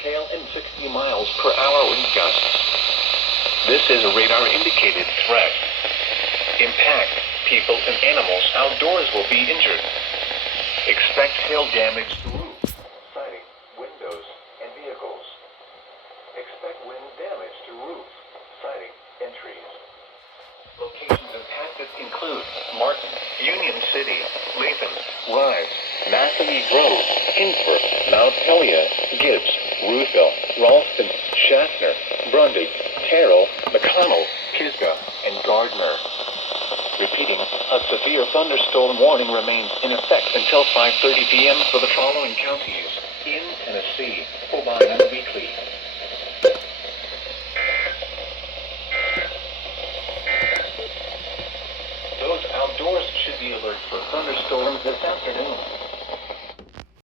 hail and 60 miles per hour wind gusts. This is a radar-indicated threat. Impact. People and animals outdoors will be injured. Expect hail damage to roof, siding, windows, and vehicles. Expect wind damage to roof, siding, and trees. Locations impacted include Martin, Union City, Latham, Rise, Massey Grove, Kingsford, Mount Helier, Gibbs, Ruthville, Ralston, Shatner, Grundy, Carroll, McConnell, Pisgah, and Gardner. Repeating, a severe thunderstorm warning remains in effect until 5:30 p.m. for the following counties in Tennessee. Obama Weekly. Those outdoors should be alert for thunderstorms this afternoon.